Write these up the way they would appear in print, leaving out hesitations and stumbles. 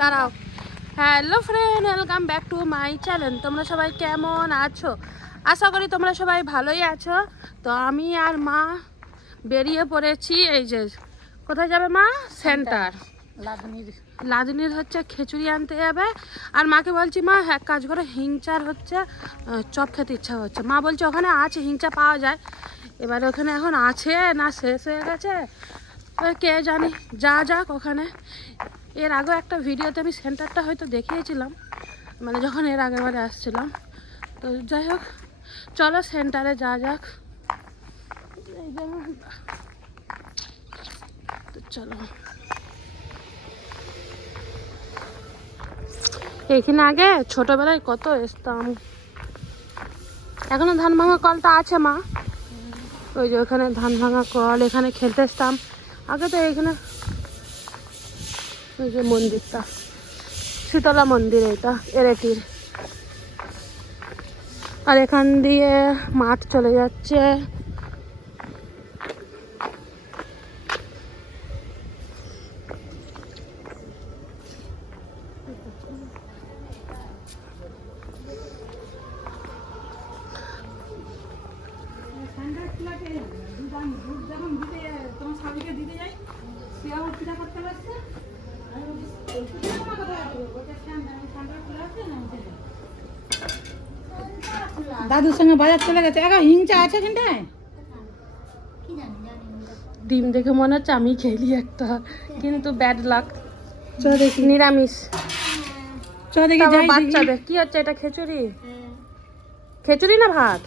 দাঁড়াও। Hello friend, welcome back to my channel. তোমরা সবাই কেমন আছো? আশা করি তোমরা সবাই ভালোই আছো। তো আমি আর মা বেরিয়ে পড়েছি। এই যে কোথায় যাবে মা? সেন্টার। লাদনির হচ্ছে খিচুড়ি আনতে যাবে। আর মাকে বলছি মা এক কাজ করে হিংচার হচ্ছে চপ খেতে ইচ্ছা হচ্ছে। মা বলছে ওখানে আছে, হিংচা পাওয়া যায়। এবার ওখানে এখন আছে না শেষ হয়ে গেছে কে জানি। যা যাক ওখানে। এর আগেও একটা ভিডিওতে আমি সেন্টারটা হয়তো দেখিয়েছিলাম, মানে যখন এর আগের বারে আসছিলাম। তো যাই হোক, চলো সেন্টারে যা যাক। এই যেমন তো চলো। এখানে আগে ছোটবেলায় কত আসতাম। এখনো ধান ভাঙা কলটা আছে মা, ওই যে ওখানে ধান ভাঙা কল, এখানে খেলতে আসতাম আগে। তো এইখানে ওই যে মন্দিরটা, শীতলা মন্দির, এটা এরেটির। আর এখান দিয়ে মাঠ চলে যাচ্ছে। দাদুর সঙ্গে বাজার চলে গেছে। এখন হিংচা আছে কিনটায় ডিম দেখে মনে হচ্ছে আমি খেলি একটা, কিন্তু ব্যাড লাক। দেখি নিরামিষ। দেখি যাই বাচ্চাদের কি হচ্ছে এটা? খিচুড়ি? খিচুড়ি না ভাত?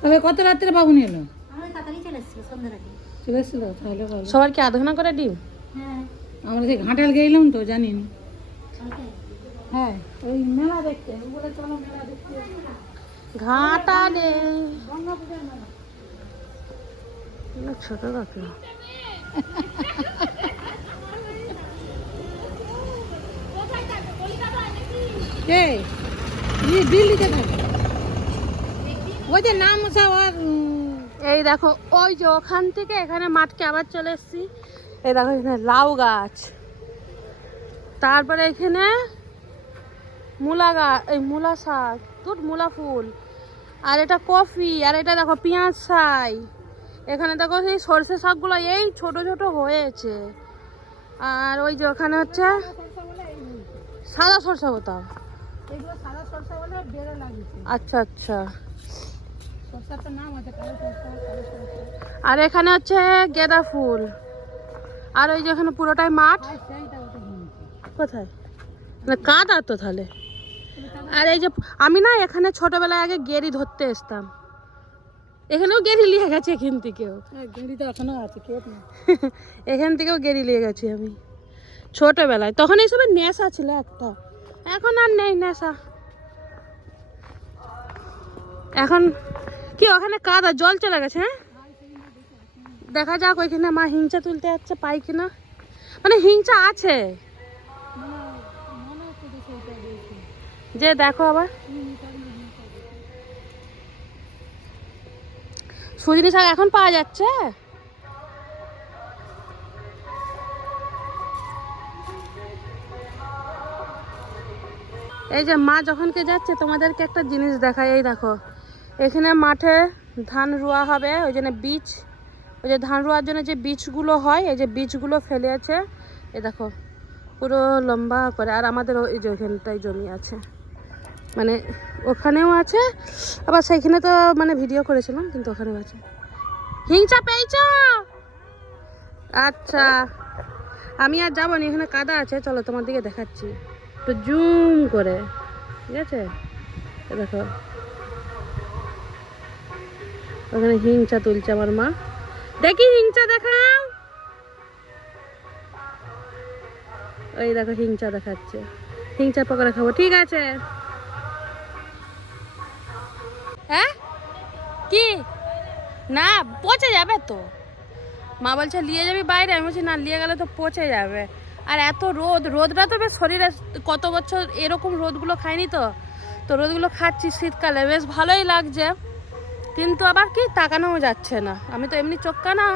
তবে কত রাত্রে বাবু নিয়ে এলো? চলে এসছিল তাহলে ভালো। সবার কি আধ ঘন্টা করে ডিম? আমরা সেই ঘাটাল গেলাম তো জানিন। হ্যাঁ ওই মেলা দেখতে বলে চলো মেলা দেখতে। ঘাটালে ছোট কাকু। কে দিল্লিতে থাকে ওই যে নাম আর এই দেখো, ওই যে ওখান থেকে এখানে মাঠকে আবার চলে এসেছি। এই দেখো এখানে লাউ গাছ, তারপরে এখানে মূলা গাছ, এই মূলা শাক, মূলা ফুল, আর এটা কফি, আর এটা দেখো পেঁয়াজ ছাই। এখানে দেখো সেই সর্ষে শাকগুলো এই ছোট ছোট হয়েছে। আর ওই যে ওখানে হচ্ছে সাদা সরষে কোথাও। এগুলো সাদা সরষা বলে বেড়ে লাগিয়েছে। আচ্ছা আচ্ছা। সরষাটার নাম আছে কালো সরষা, কালো সরষা। আর এখানে হচ্ছে গাঁদা ফুল। আর ওই যে এখানে পুরোটাই মাঠ। কোথায় না কাদা তো তাহলে। আর এই যে আমি না এখানে ছোটবেলায় আগে গেরি ধরতে আসতাম। এখানেও গেরি নিয়ে গেছে, এখান থেকেও। গেঁড়ি তো এখনো আছে, এখান থেকেও গেরি নিয়ে গেছি আমি ছোটবেলায়। তখন এইসবের নেশা ছিল একটা, এখন আর নেই নেশা। এখন কি ওখানে কাদা জল চলে গেছে? হ্যাঁ দেখা যাক ওইখানে মা হিংচা তুলতে যাচ্ছে, পাই কিনা। মানে হিংচা আছে যে, দেখো আবার সজনে শাক এখন পাওয়া যাচ্ছে। এই যে মা যখনকে যাচ্ছে তোমাদেরকে একটা জিনিস দেখায়। এই দেখো এখানে মাঠে ধান রোয়া হবে, ওই জন্য বীজ, ওই যে ধান রোয়ার জন্য যে বীজগুলো হয়, এই যে বীজগুলো ফেলে আছে। এই দেখো পুরো লম্বা করে। আর আমাদের ওই যে ওইখানটাই জমি আছে, মানে ওখানেও আছে, আবার সেইখানে তো মানে ভিডিও করেছিলাম, কিন্তু ওখানেও আছে। হিংচা পেয়েছ? আচ্ছা আমি আর যাবো না, এখানে কাদা আছে। চলো তোমার দিকে দেখাচ্ছি একটু জুম করে, ঠিক আছে? দেখো ওখানে হিংচা তুলছে আমার মা। দেখি হিংচা দেখাও। ওই দেখো হিংচা দেখাচ্ছে। হিংচা পকোড়া খাবো, ঠিক আছে? হ্যাঁ কি না পচে যাবে তো। মা বলছে নিয়ে যাবি বাইরে, আমি বলছি না নিয়ে গেলে তো পচে যাবে। আর এত রোদটা তো বেশ শরীরে, কত বছর এরকম রোদগুলো খাইনি তো। তো রোদগুলো খাচ্ছি শীতকালে, বেশ ভালোই লাগছে। কিন্তু আবার কি তাকানোও যাচ্ছে না, আমি তো এমনি চোখকা না,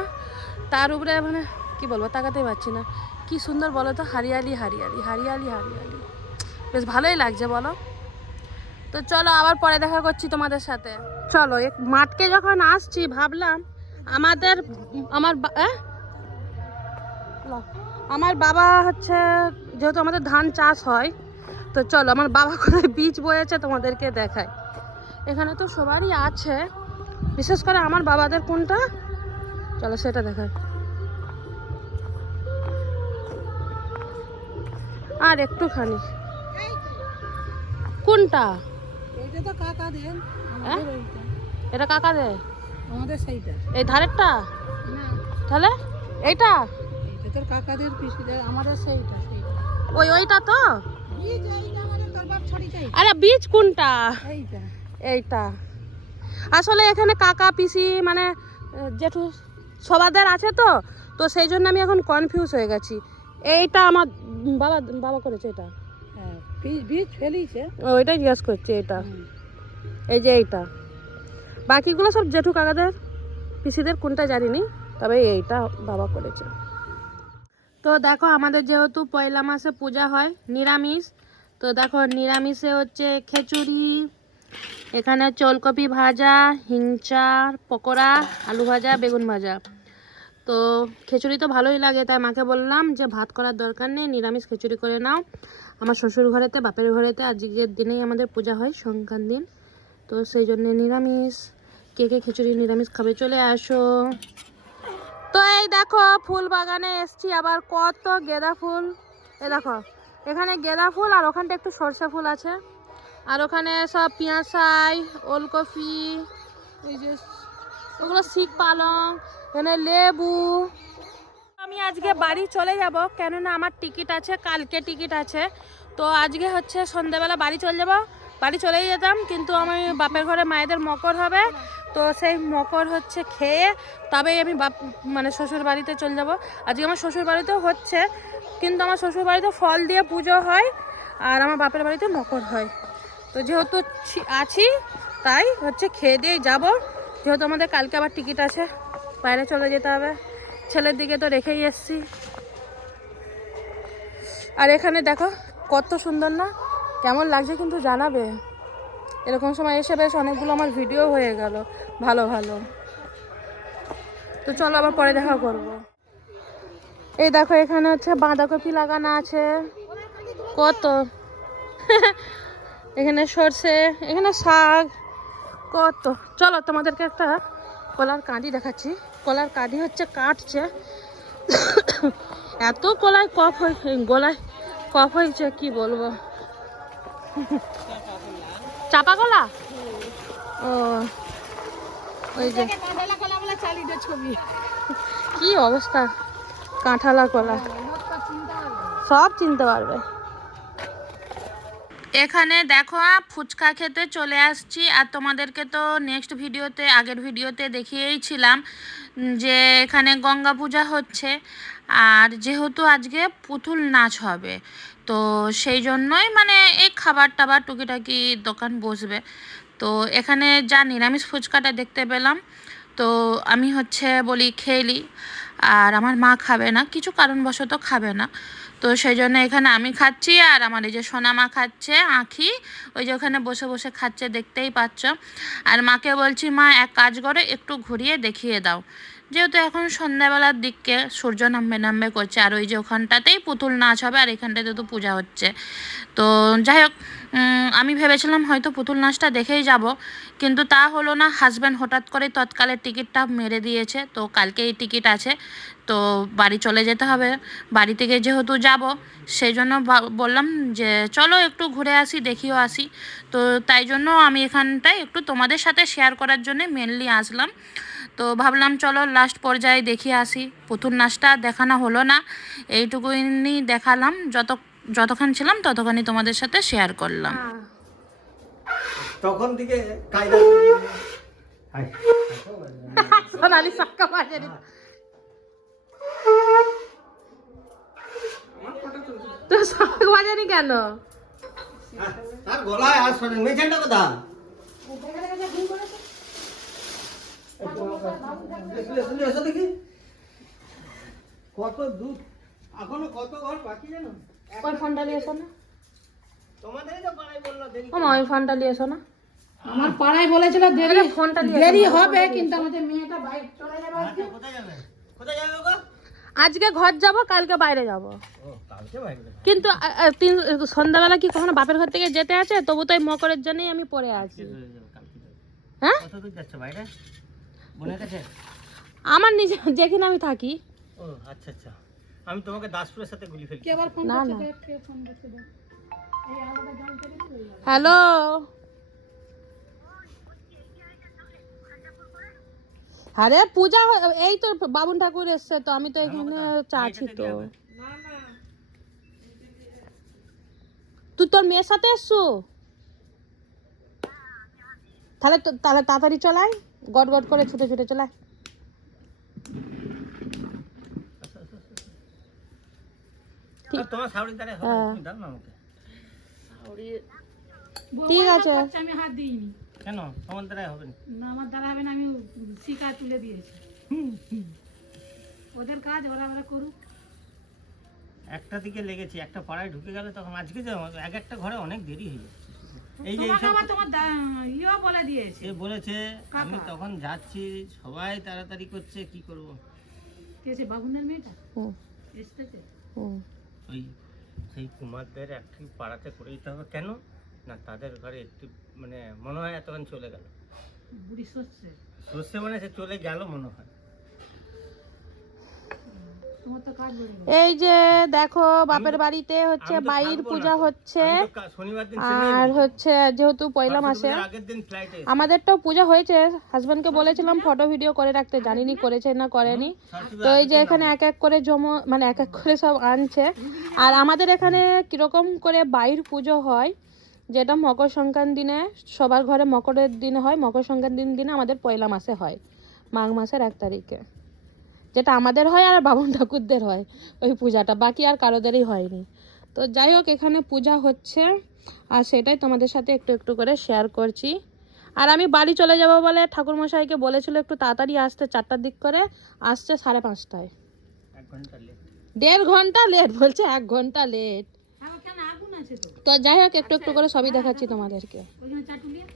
তার উপরে মানে কি বলবো, তাকাতেই পারছি না। কি সুন্দর বলো তো, হারিয়ালি হারিয়ালি হারিয়ালি হারিয়ালি, বেশ ভালোই লাগছে বলো। তো চলো আবার পরে দেখা করছি তোমাদের সাথে। চলো এক মাঠকে যখন আসছি ভাবলাম আমার বাবা হচ্ছে, যেহেতু আমাদের ধান চাষ হয়, তো চলো আমার বাবা কোথায় বীজ বয়েছে তোমাদেরকে দেখায়। এখানে তো সবারই আছে, বিশেষ করে আমার বাবাদের কোনটা, চলো সেটা দেখায়। আর একটুখানি কোনটা, এটা তো কাকাদের, হ্যাঁ? আমাদের এইটা, এটা কাকা দে, আমাদের সেইটা এই ধারেরটা, না, তাহলে এইটা, এটা তোর কাকাদের পিসিদের, আমাদের সেইটা সেইটা ওইটা তো। বীজ এইটা আমাদের তোর বাপ ছড়িটাই, আরে বীজ কোনটা, এইটা এইটা। আসলে এখানে কাকা পিসি মানে জেঠু সবাদের আছে, তো তো সেই জন্য আমি এখন কনফিউজ হয়ে গেছি। এইটা আমার বাবা বাবা করেছে এটা, হ্যাঁ বীজ ফেলিছে। ওইটাই জিজ্ঞাসা করছে এটা, হুম। এই যে এইটা। বাকিগুলো সব জেঠু কাকাদের পিসিদের কোনটা জানিনি, তবে এইটা বাবা করেছে। তো দেখো আমাদের যেহেতু পয়লা মাসে পূজা হয় নিরামিষ, তো দেখো নিরামিষে হচ্ছে খিচুড়ি, এখানে হচ্ছে ওলকপি ভাজা, হিংচার পকোড়া, আলু ভাজা, বেগুন ভাজা। তো খিচুড়ি তো ভালোই লাগে, তাই মাকে বললাম যে ভাত করার দরকার নেই, নিরামিষ খিচুড়ি করে নাও। আমার শ্বশুর ঘরেতে বাপের ঘরেতে আজকের দিনেই আমাদের পূজা হয়, সংক্রান্তির দিন, তো সেই জন্যে নিরামিষ। কে কে খিচুড়ি নিরামিষ খাবে চলে আসো। তো এই দেখো ফুল বাগানে এসছি আবার, কত গেঁদা ফুল। এই দেখো এখানে গেঁদা ফুল, আর ওখানটা একটু সরষে ফুল আছে, আর ওখানে সব পেঁয়াশাই, ওলকপি, ওই যে ওগুলো শিক পালং, এখানে লেবু। আমি আজকে বাড়ি চলে যাব, কেননা আমার টিকিট আছে, কালকে টিকিট আছে। তো আজকে হচ্ছে সন্ধ্যাবেলা বাড়ি চলে যাব, বাড়ি চলেই যেতাম, কিন্তু আমি বাপের ঘরে মায়েদের মকর হবে, তো সেই মকর হচ্ছে খেয়ে তবেই আমি মানে শ্বশুর বাড়িতে চলে যাব। আজকে আমার শ্বশুর বাড়িতেও হচ্ছে, কিন্তু আমার শ্বশুর বাড়িতে ফল দিয়ে পুজো হয়, আর আমার বাপের বাড়িতে মকর হয়। তো যেহেতু আছি তাই হচ্ছে খেয়ে দিয়েই যাব, যেহেতু আমাদের কালকে আবার টিকিট আছে, বাইরে চলে যেতে হবে। ছেলের দিকে তো রেখেই এসছি। আর এখানে দেখো কত সুন্দর না, কেমন লাগছে কিন্তু জানাবে। এরকম সময় এসে বেশ অনেকগুলো আমার ভিডিও হয়ে গেল ভালো ভালো। তো চলো আবার পরে দেখা করব। এই দেখো এখানে হচ্ছে বাঁধাকপি লাগানো আছে কত, এখানে সর্ষে, এখানে শাক কত। চলো তোমাদেরকে একটা কলার কাঁদি দেখাচ্ছি। কলার কাঁদি হচ্ছে কাটছে, এত গলায় কফ হয়েছে কি বলবো। চাপা কলা, ও ওই যে কি অবস্থা, কাঁঠালা কলা সব চিনতে পারবে। এখানে দেখো ফুচকা খেতে চলে আসছি, আর তোমাদেরকে তো নেক্সট ভিডিওতে, আগের ভিডিওতে দেখিয়েইছিলাম যে এখানে গঙ্গা পূজা হচ্ছে, আর যেহেতু আজকে পুতুল নাচ হবে, তো সেই জন্যই মানে এই খাবার টাবার টুকিটাকি দোকান বসবে। তো এখানে যা নিরামিষ ফুচকাটা দেখতে পেলাম, তো আমি হচ্ছে বলি খেলি, আর আমার মা খাবে না, কিছু কারণবশত খাবে না, তো সেই জন্য এখানে আমি খাচ্ছি, আর আমার এই যে সোনা মা খাচ্ছে আঁখি, ওই যে ওখানে বসে বসে খাচ্ছে দেখতেই পাচ্ছ। আর মাকে বলছি মা এক কাজ করে একটু ঘুরিয়ে দেখিয়ে দাও, যেহেতু এখন সন্ধ্যাবেলার দিকে সূর্য নামবে নামবে করছে, আর ওই যে ওখানটাতেই পুতুল নাচ হবে, আর এখানটাতে তো পূজা হচ্ছে। তো যাই হোক, আমি ভেবেছিলাম হয়তো পুতুল নাচটা দেখেই যাব, কিন্তু তা হলো না। হাজব্যান্ড হঠাৎ করে তৎকালের টিকিটটা মেরে দিয়েছে, তো কালকেই টিকিট আছে, তো বাড়ি চলে যেতে হবে। বাড়ি থেকে যেহেতু যাব, সেই জন্য বললাম যে চলো একটু ঘুরে আসি, দেখিও আসি। তো তাই জন্য আমি এখানটায় একটু তোমাদের সাথে শেয়ার করার জন্য মেনলি আসলাম। তো ভাবলাম চলো লাস্ট পর্যায়ে দেখিয়ে আসি। পুতুল নাচটা দেখানো হলো না, এইটুকুই দেখালাম, যতক্ষণ ছিলাম ততক্ষণই তোমাদের সাথে শেয়ার করলাম। তখন থেকে কায়দা সোনালি সাক্কা বাজে তো শাক বাজানি কেন? তার গলায় আর শোনে মেঝেটা কথা এসো দেখি কত দূর, এখনো কত ঘর বাকি জানো? ওই ফোনটা নিয়ে এসো না। তোমাদেরই তো পাড়ায় বললো দেরি। ও মা, ওই ফোনটা নিয়ে এসো না। আমার পাড়ায় বলেছিল দেরি, আরে ফোনটা দিয়ে দেরি এসো না, হবে, ফোনটা কিন্তু আমাদের মেয়েটা বাইরে চলে যাবে আজকে। আচ্ছা, কোথায় যাবে? কোথায় যাবে গো? আজকে ঘর যাব, কালকে বাইরে যাব। ও, কালকে বাইরে যাবে। কিন্তু সন্ধ্যাবেলা কি কখনো বাপের ঘর থেকে যেতে আছে? তবু তো এই মকরের জন্যই আমি পড়ে আছি। কালকে যাবে, কালকে যাবে। হ্যাঁ, কত দূর যাচ্ছে বাইরে? বোনের কাছে? আমার নিজে যেখানে আমি থাকি। ও আচ্ছা আচ্ছা, আমি তোমাকে দাসপুরের সাথে গুলি ফেলছি। কে আবার ফোন না, করছে? না। দেখ, কে ফোন করছে দেখ। এই আলোটা জল করে দিলে হয়ে যাবে। হ্যালো, আরে পূজা এই তো বাবুন ঠাকুর এসছে, তো আমি তো এখানে আছি তো। তুই তোর মেয়ের সাথে এসছো? তাহলে তাহলে তাড়াতাড়ি চলাই, গট গট করে ছুটে ছুটে চলাই। আর তোমার শাওরি দ্বারা হবে, হ্যাঁ। তুমি দাও না আমাকে। ঠিক আছে। আচ্ছা, আমি হাত দিইনি। কেন তোমার দ্বারাই হবে না? না, আমার দ্বারা হবে না, আমি শিকা তুলে দিয়েছি। ওদের কাজ ওরা ওরা করুক। একটা দিকে লেগেছি, একটা পাড়ায় ঢুকে গেলে তখন আজকে যে এক একটা ঘরে অনেক দেরি হয়ে যাচ্ছে। এই যে তোমাকে এইসব আবার তোমার ইয়েও বলে দিয়েছে। সে বলেছে, আমি কাকা। তখন যাচ্ছি, সবাই তাড়াতাড়ি করছে, কি করব? কে সে বাবুনের মেয়েটা হুম, এসতেছে? হুম। ওই সেই কুমারদের একটি পাড়াতে করে দিতে হবে। কেন না, তাদের ঘরে একটু মানে মনে হয় এতক্ষণ চলে গেল। বুড়ি সচ্ছে। সর্ষে মানে সে চলে গেল মনে হয়। তোমার তো কাজ বেড়ে গেল। এই যে দেখো, বাপের বাড়িতে হচ্ছে আমি তো বাইর থাকবো পূজা না তো। হচ্ছে। আমি তো শনিবার দিন চেন্নাই আর বেরিয়ে হচ্ছে যেহেতু পয়লা যাবো। মাসে সরস্বতী পূজার আগের দিন ফ্লাইটে আমাদেরটাও পূজা হয়েছে। হাজবেন্ডকে বলেছিলাম ফটো ভিডিও করে রাখতে, জানিনি করেছে না করেনি। তো এই যে এখানে এক এক করে মানে এক এক করে সব আনছে। আর আমাদের এখানে কিরকম করে বাইর পুজো হয়, যেটা মকর সংক্রান্তি দিনে সবার ঘরে মকরের দিনে হয়, মকর সংক্রান্তির দিনে আমাদের পয়লা মাসে হয়, মাঘ মাসের 1 তারিখে, যেটা আমাদের হয় আর বামুন ঠাকুরদের হয় ওই পূজাটা, বাকি আর কারোদেরই হয়নি। তো যাই হোক, এখানে পূজা হচ্ছে আর সেটাই তোমাদের সাথে একটু একটু করে শেয়ার করছি। আর আমি বাড়ি চলে যাব বলে ঠাকুরমশাইকে বলেছিল একটু তাড়াতাড়ি আসতে, 4টার দিক করে, আসছে 5:30। 1 ঘন্টা লেট। 1.5 ঘন্টা লেট বলছে, 1 ঘন্টা লেট। হ্যাঁ, ওখানে আগুন আছে তো। তো যাই হোক, একটু একটু করে সবই দেখাচ্ছি তোমাদেরকে। ওইখানে চাটুলিয়া।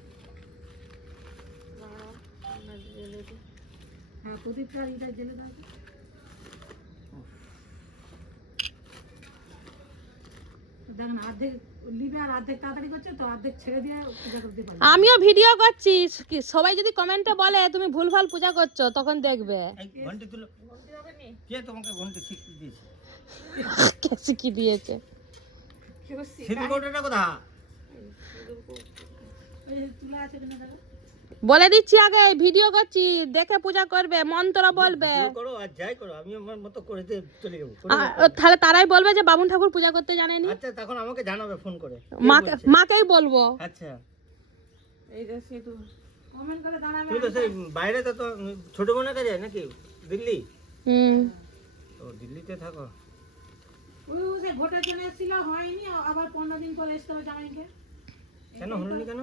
হ্যাঁ, প্রদীপটা এটা জেলে দাও তো। দেখেন অর্ধেক লিবে আর অর্ধেক তাড়াতাড়ি করছে, তো অর্ধেক ছেড়ে দিয়ে পূজা করতে পারে। আমিও ভিডিও করছি, সবাই যদি কমেন্টে বলে তুমি ভুলভাল পূজা করছো, তখন দেখবে এই ঘন্টি তুলো। কে তোমাকে ঘন্টি শিখিয়ে দিয়েছে? কে শিখিয়ে দিয়েছে। সিঁদুর কৌটোটা কোথায়? ওই যে তুলা আছে কিনা দেখো। বলে দিচ্ছি, আগে ভিডিও করছি, দেখে পূজা করবে, মন্ত্র বলবে। ভিডিও করো আর যাই করো, আমি আমার মতো করে দিয়ে চলে যাবো। তাহলে তারাই বলবে যে বামুন ঠাকুর পূজা করতে জানেনি। আচ্ছা, তখন আমাকে জানাবে ফোন করে। মাকেই বলবো। আচ্ছা, কমেন্ট করে দাঁড়াবে। তুমি তো সেই বাইরে তো ছোট বোনের কাছে নাকি দিল্লি? হুম। ও দিল্লিতে থাকো। ওই যে ভোটের জন্য এসেছিল, হয়নি, আবার 15 দিন পরে আসতে হবে জামাইকে। কেন হলো না কেন?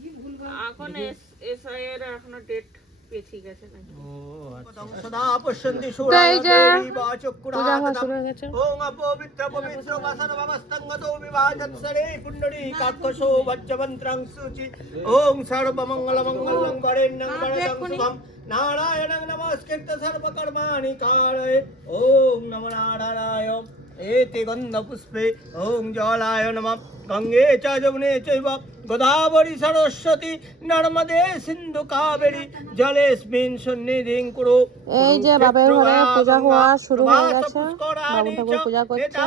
কি ভুলভাল। এখন এসআই এর এখনো ডেট পেছিয়ে গেছে নাকি। ও আচ্ছা। সদা পশ্যন্তি তো এই যে সুরাদেবী বাচকুড়া পূজা হওয়া শুরু হয়ে গেছে। ওং অপবিত্র পবিত্র বাসন বাবস্তঙ্গতো বিভাজৎসরে পুণ্ডরী কাক্ষসো বজ্রমন্ত্রং সুচি ওং সর্বমঙ্গল মঙ্গলং বরেণ্যং বরদং শুভম নারায়ণং নমস্কৃত্য সর্বকর্মাণি কারয়ে ওং নমো নারায়ণায় एते गन्धपुष्पे ओं जलाय नमः गंगे च यमुने चैव गोदावरी सरस्वती नर्मदे सिंधु कावेरी जलेस्मिन् सन्निधिं कुरु। এই যে বাবার ঘরে পূজা হওয়া শুরু হয়ে গেছে, বাবুন ঠাকুর পূজা করছে,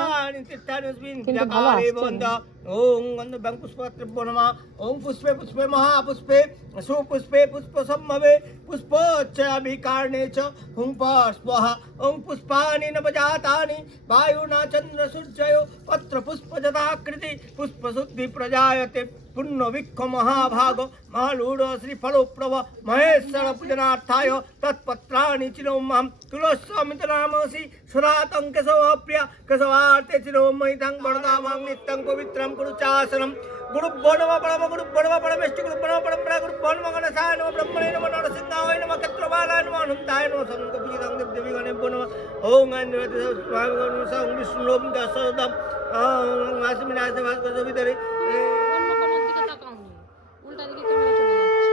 কিন্তু ভালো আসছে না। ओं गन्धं पुष्पत्रभ्यो नमः ओं पुष्पे पुष्पे महापुष्पे सुपुष्पे पुष्पसम्भवे पुष्पोच्चयाभिकारणे च हुं स्वाहा ओं पुष्पाणि नवजातानि वायुना चन्द्र सूर्ययो पत्र पुष्पजताकृति पुष्पशुद्धि प्रजायते पुण्यविक्ष महाभाग महालूढ श्रीफलोप्रभ महेश्वर पूजनार्थाय तत्पत्राणि चिरोमहं तुलस्वामितनामसि सुरातं केशवप्रिया केशवार्थे चिरोमहितं वरदामं नित्यं पवित्रं कुरुचासनं गुरुभ्यो नमः परम गुरुभ्यो नमः परमेष्टि गुरुभ्यो नमः परम्परा गुरुभ्यो नमः गणेशाय नमः ब्रह्मणे नमः नरसिंहाय नमः कत्रबालाय नमः अनन्ताय नमः संकपूजितं देवी गणेभ्यो नमः ওং আন্নসং বিষ্ণুম দশদম আসমিনাসে ভাস্কর ভিতরে অন্য কোনো দিকে তাকাওনি, উল্টা দিকে ক্যামেরা চলে যাচ্ছে।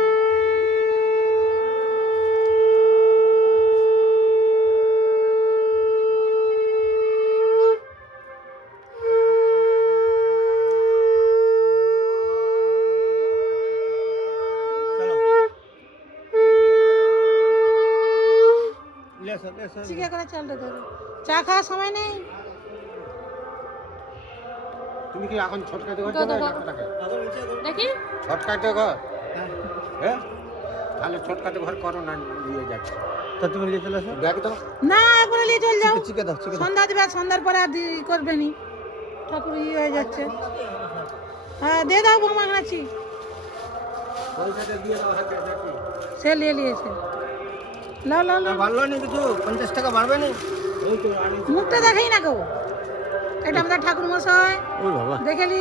চলো লেসো লেসো চিকা করে চল রে তোর চা খাওয়ার সময় নেই। তুমি কি এখন ছটকাতে ঘর দাও, যাবে দাও, না টাকা এখন নিচে করো। দেখি ছটকাতে ঘর হ্যাঁ। হ্যাঁ তাহলে ছটকাতে ঘর করো না নিয়ে যাচ্ছে তা তুমি নিয়ে চলে আসো ব্যাগ দাও না একবারে নিয়ে চল যাও, চিকে দাও চিকে দাও সন্ধ্যা দিবে, সন্ধ্যার পরে আর করবে নি, ঠাকুর হয়ে যাচ্ছে। হ্যাঁ দিয়ে দাও বৌমা নাচি, পয়সাটা দিয়ে দাও হাতে যাচ্ছি সে নিয়ে নিয়েছে। লাও লাও লাও, বাড়লো নি কিছু 50 টাকা বাড়বে নি ওই তো আনি মুখটা দেখাই না গো, এটা আমাদের ঠাকুর মশাই ওই বাবা দেখে নি।